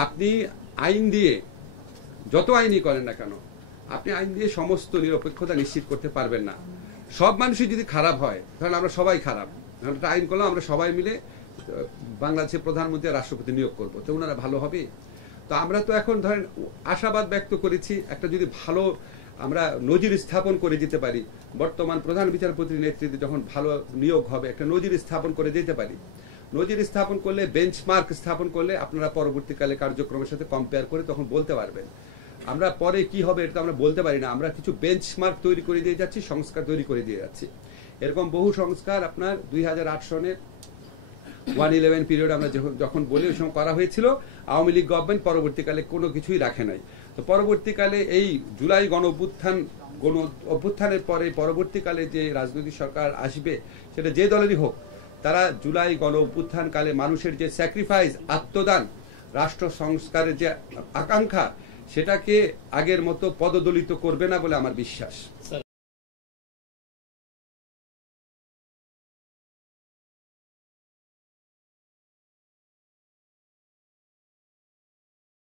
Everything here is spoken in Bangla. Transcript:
আপনি আইন দিয়ে যত আইনই করেন না কেন, আপনি আইন দিয়ে সমস্ত নিরপেক্ষতা নিশ্চিত করতে পারবেন না। সব মানুষই যদি খারাপ হয় তাহলে আমরা সবাই খারাপ। একটা আইন করলাম, আমরা সবাই মিলে বাংলাদেশের প্রধানমন্ত্রী রাষ্ট্রপতি নিয়োগ করবো, তো ওনারা ভালো হবে? তো আমরা তো এখন ধরেন আশাবাদ ব্যক্ত করেছি, একটা যদি ভালো আমরা নজির স্থাপন করে যেতে পারি, বর্তমান প্রধান বিচারপতির নেতৃত্বে যখন ভালো নিয়োগ হবে, একটা নজির স্থাপন করে যেতে পারি। নজির স্থাপন করলে, বেঞ্চমার্ক স্থাপন করলে আপনারা পরবর্তীকালে কার্যক্রমের সাথে কম্পেয়ার করে তখন বলতে পারবেন। আমরা পরে কি হবে এটা আমরা বলতে পারি না। আমরা কিছু বেঞ্চমার্ক তৈরি করে দিয়ে যাচ্ছি, সংস্কার তৈরি করে দিয়ে যাচ্ছি। এরকম বহু সংস্কার আপনার 2008 সনে 111 পিরিয়ড আমরা যখন বলি ওই সময় করা হয়েছিল। আওয়ামী লীগ গভর্নমেন্ট পরবর্তীকালে কোনো কিছুই রাখে নাই। তো পরবর্তীকালে এই জুলাই গণ অভ্যুত্থানের পরে পরবর্তীকালে যে রাজনৈতিক সরকার আসবে, সেটা যে দলেরই হোক, তারা জুলাই গণ অভ্যুত্থানকালে মানুষের যে স্যাক্রিফাইস, আত্মদান, রাষ্ট্র সংস্কারের যে আকাঙ্ক্ষা, সেটাকে আগের মতো পদদলিত করবে না বলে আমার বিশ্বাস।